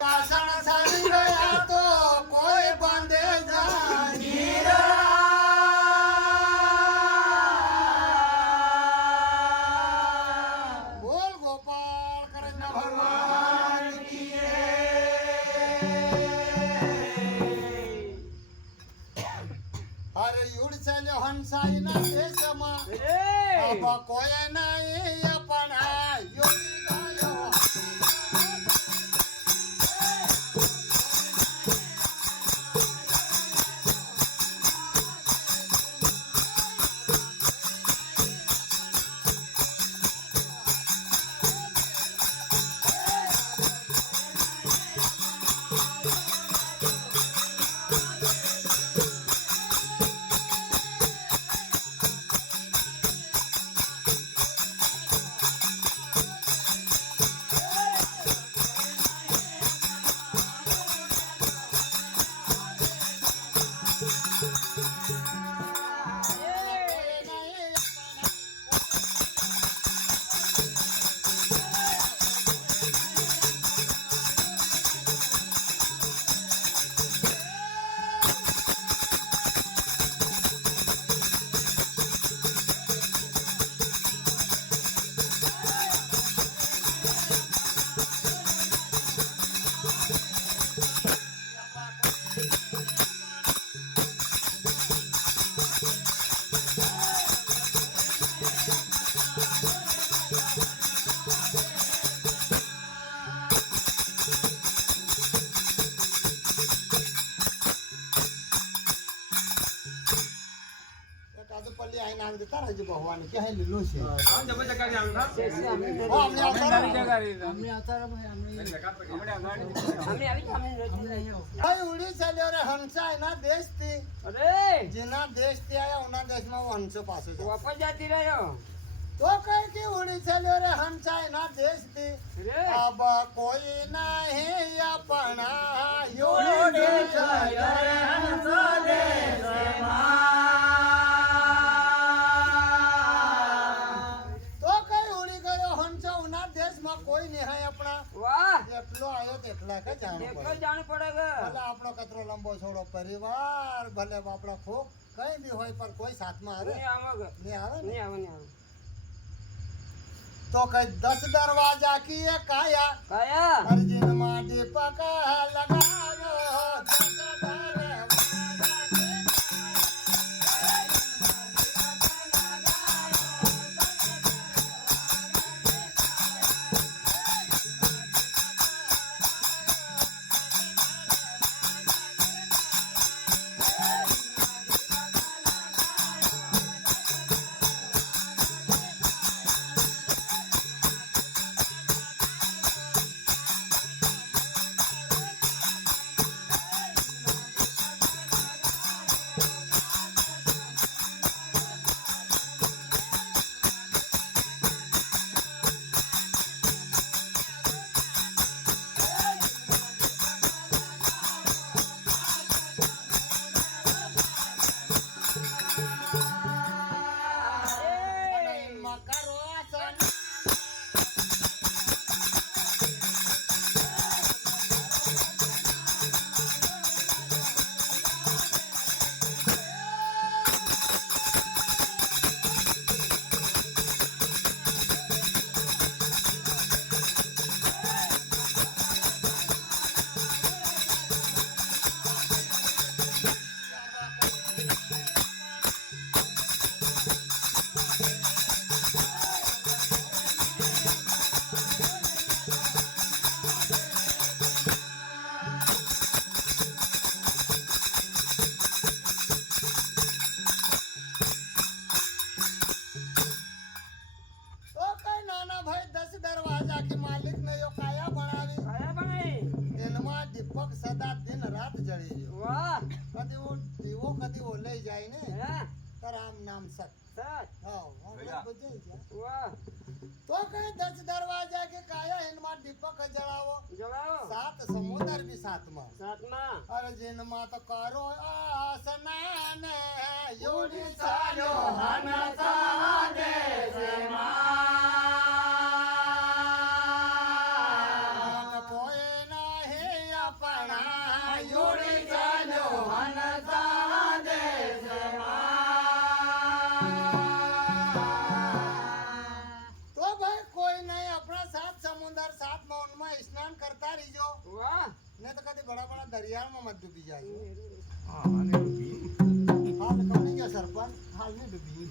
પાષણ સારી ગયા તો કોઈ બાંધે જાગીર બોલ ગોપાલ કૃષ્ણ ભગવાન કી અરે યુડ ચાલ્યો હંસાઈ ના દેશમાં આબા કોઈ નહીં પણ આ યોગી ગયો પલ્લી આઈને આવી દેતા રહેજો ભગવાન કે હે લીલો છે આમ જબર જગાડી આમ ના અમને આવતા અમને આવતા અમે આવી ભાઈ ઉડી ચાલ્યો રે હંસા એના દેશથી અરે જેના દેશથી આયા ઓના દેશમાં હું હંસો પાસે છે વાપસ જતી રહ્યો તો કઈ કે ઉડી ચાલ્યો રે હંસા એના દેશથી અરે અબ કોઈ નહીં આપણા યોડી ચાલ્યો રે હંસા દેશમાં કોઈ નિહાય આપણા વાહ એટલો આયો તેટલા કે જાણ એકલો જાણ પડે કે ભલે આપણો કતરો લંબો છોડો પરિવાર ભલે આપણો ખૂબ કઈ બી હોય પણ કોઈ સાથમાં આવે નહીં આવે નહીં આવે ને નહીં આવે નહીં આવે તો કઈ 10 દરવાજા કી એ કાયા કાયા અર્જુન માં દીપક લગાવ્યો 10 દરવાજા સદા દિન રાત જળી રહ્યો વાહ કદી ઓ દીવો કદી ઓ લઈ જાય ને હે રામ નામ સત સત હા બજાઈ ગયા વાહ તો કઈ 10 દરવાજા કે કાયા એનમાં દીપક જળાવો જગાવો 7 સમુદ્ર બી સાતમાં સાતમાં અરે જેનમાં તો કરો આસનાન યોડી ચાલ્યો હનતા દેશમાં કોઈ નહીં આપણા યોડી ચાલ્યો હનતા તો ભાઈ કોઈ નહીં આપણા સાત સમુદ્ર સાત મૌનમાં સ્નાન કરતા રહીજો વાહ ને તો કદી બડા બડા દરિયામાં મત ડૂબી જાય હા, અને ડૂબી. હાલ કોની ગયા સરપંચ હાલ નહીં ડૂબી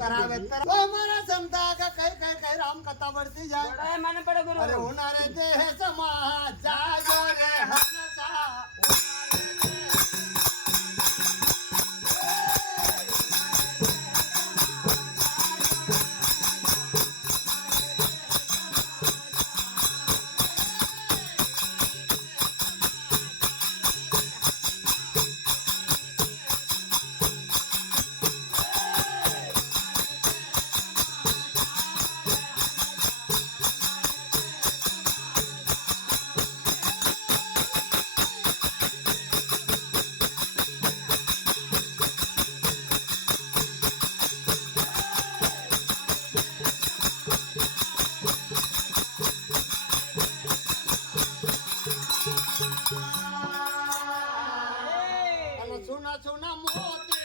કરાવે તો અમારા સમતા કે કઈ રામ કથા પડતી જાય બડાય મને પડે ગુરુ અરે હોનારે દેહ સમા જાજો રે હનસા સુના સુના મોતે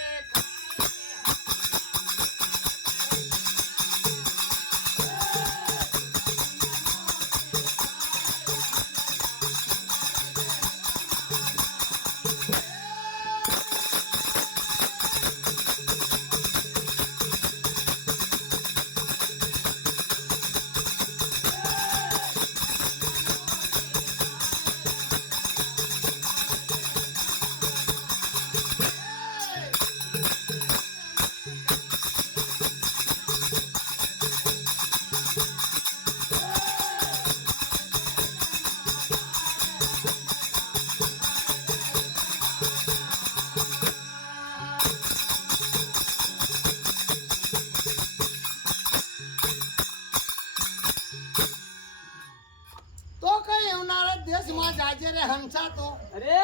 તો કઈ આવનારા દેશમાં જાજે રે હંસા તો અરે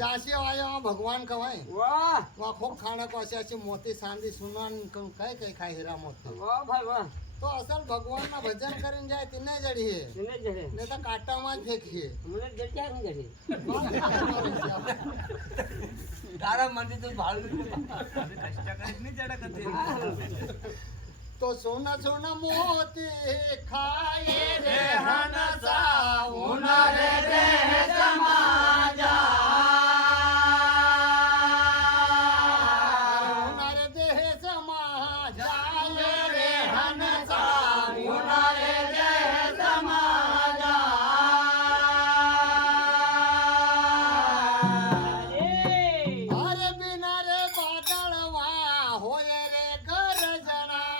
જાશે આયો ભગવાન કવાય વાહ વા ખૂબ ખાણક વાસ્યા છે મોતી સાંદી સુનાન કઈ કઈ ખાય હીરા મોતી વાહ ભાઈ વાહ તો અસલ ભગવાનના ભજન કરીને જાય તેને જડીએ તેને જડે ને તો કાંટામાં જ ફેંકીએ મને જડ્યા હું જડે તારા મંદિર તો ભાડું કષ્ટ કરી નહીં જડા કરતી. તો સોના સોના મોતી ખાય રે હનસા ઉનારે રે સમાજા ઉનારે દેહ સમાજા રે હનસા ઉનારે દેહ સમાજા અરે બિના રે બાદળવા હોય રે ગરજણા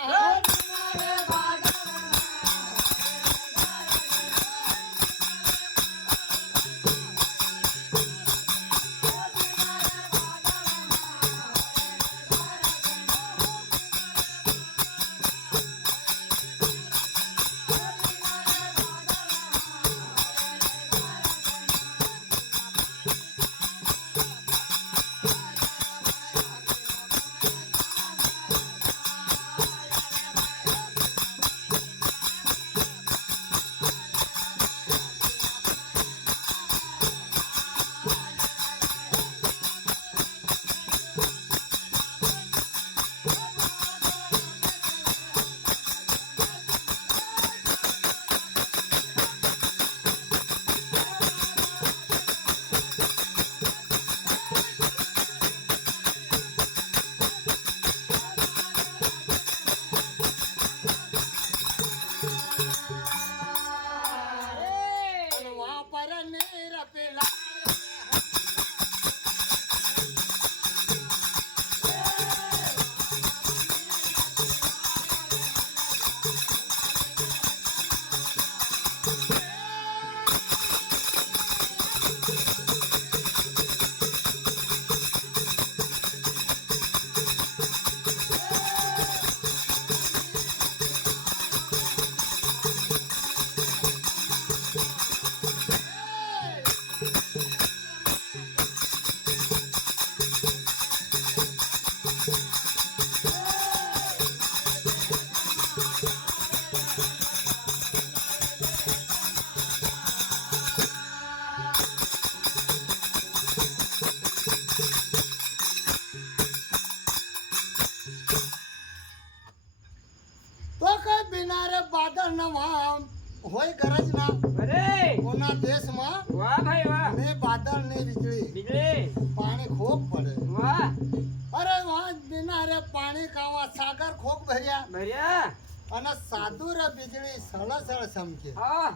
હોય ગરજ ના અરે કોના દેશમાં વાહ ભાઈ વાહ ને બાદળ ને વીજળી બીજળી પાણી ખૂબ પડે વાહ અરે વાહ દિના રે પાણી કાવા સાગર ખૂબ ભર્યા ભર્યા અને સાધુ રે વીજળી સળસળ ચમકે હા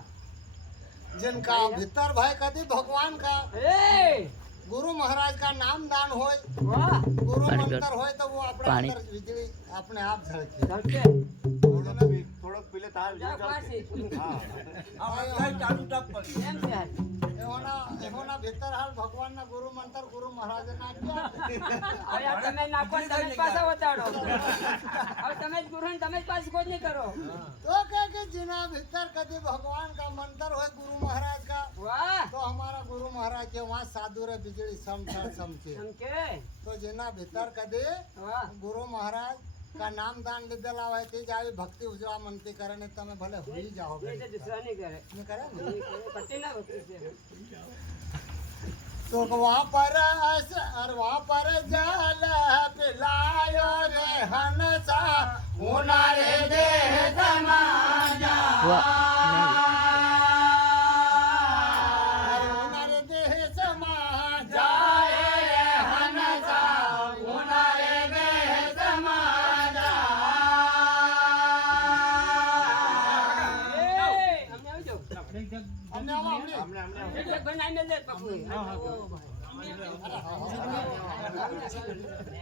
जिनका भीतर भाई कभी भगवान का એ गुरु महाराज का नाम दान होय વાહ गुरु मंत्र होय तो वो अपने अंदर बिजली अपने आप झलके ધરકે થોડોક પેલે તાર જા પાછી ચાલુ ટપ પડી એમ છે હાલ. એહોના ભીतर હાલ ભગવાન ના ગુરુ મંત્ર ગુરુ મહારાજ ના આપ્યા હવે આ તમે નાખો ને તમે જ પાછા વતાડો હવે તમે જ ગુરુ ને તમે જ પાછી ખોજ નહીં કરો तो क्या कि जिना भीतर कभी भगवान का मंत्र होय गुरु महाराज का વાહ तो हमारा गुरु महाराज के वहाँ साधु रे बिजली समझ समझे ધમકે तो जिना भीतर कभी વાહ गुरु महाराज का नाम दान લીધેલા હોય તે જ આવી ભક્તિ ઉજળા મનથી કરે ને તમે ભલે હોઈ જાઓ એ તો દુસરા નહીં કરે ને કરે ને એ કરે. પતિ ના ભક્તિ છે तो वहाँ पर जल पिलायो रे हंसा उनारे दे समाजा अरे उनारे दे समाजा रे हंसा उनारे दे समाजा એ અમને આવજો हमने એક ભાઈ નાઈ મેલ દે બાપુ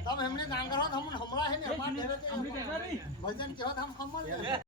तब हमने गांग करो हम हमला है ने हमारे भजन के हम